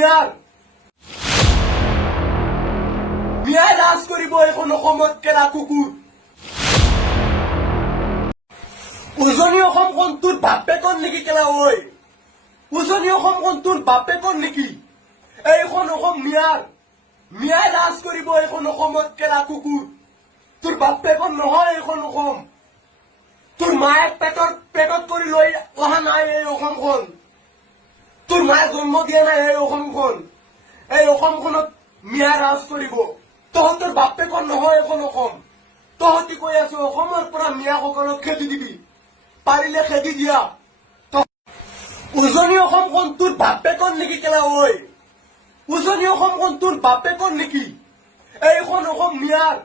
মিয়াৰ মিয়াই লাজ কৰিব এখন অসমত কেলা কুকুৰ। উজনি অসমখন তোৰ বাপেকৰ নেকি কেলা ঐ? উজনি অসমখন তোৰ বাপেকৰ নেকি? এইখন অসম মিয়াৰ। মিয়াই লাজ কৰিব এইখন অসমত কেলা কুকুৰ। তোৰ বাপেকৰ নহয় এইখন অসম। তোৰ মায়ে পেটত কৰি লৈ অহা নাই এই অসমখন। তোৰ মায়ে জন্ম দিয়া নাই এই অসমখন। এই অসমখনত মিয়া ৰাজ কৰিব। তহঁতৰ বাপেকৰ নহয় এইখন অসম। তহঁতি কৈ আছো অসমৰ পৰা মিয়াসকলক খেদি দিবি। পাৰিলে খেদি দিয়া। উজনি অসমখন তোৰ বাপেকৰ নেকি কেলা ঐ? উজনি অসমখন তোৰ বাপেকৰ নেকি? এইখন অসম মিয়াৰ।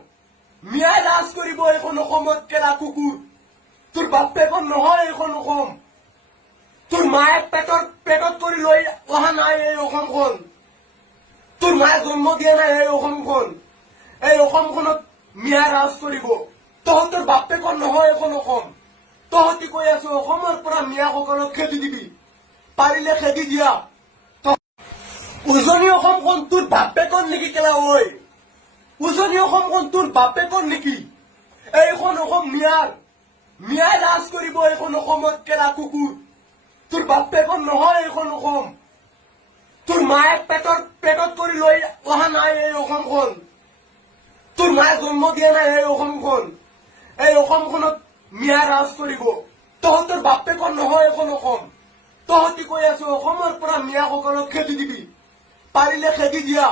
মিয়াই লাজ কৰিব এইখন অসমত কেলা কুকুৰ। তোৰ বাপেকৰ নহয় এইখন অসম। তোৰ মায়ে পেটত কৰি লৈ অহা নাই এই অসমখন। তোৰ মায়ে জন্ম দিয়া নাই এই অসমখন। এই অসমখনত মিয়া ৰাজ কৰিব। তহঁতৰ বাপেকৰ নহয় এইখন অসম। তহঁতি কৈ আছো অসমৰ পৰা মিয়াসকলক খেদি দিবি। পাৰিলে খেদি দিয়া। উজনি অসমখন তোৰ বাপেকৰ নেকি কেলা ঐ? উজনি অসমখন তোৰ বাপেকৰ নেকি? এইখন অসম মিয়াৰ। মিয়াই লাজ কৰিব এইখন অসমত কেলা কুকুৰ। তোৰ বাপেকৰ নহয় এইখন অসম। তোৰ মায়ে পেটত কৰি লৈ অহা নাই এই অসমখন। তোৰ মায়ে জন্ম দিয়া নাই এই অসমখন। এই অসমখনত মিয়া ৰাজ কৰিব। তহঁতৰ বাপেকৰ নহয় এইখন অসম। তহঁতি কৈ আছো অসমৰ পৰা মিয়াসকলক খেদি দিবি। পাৰিলে খেদি দিয়া।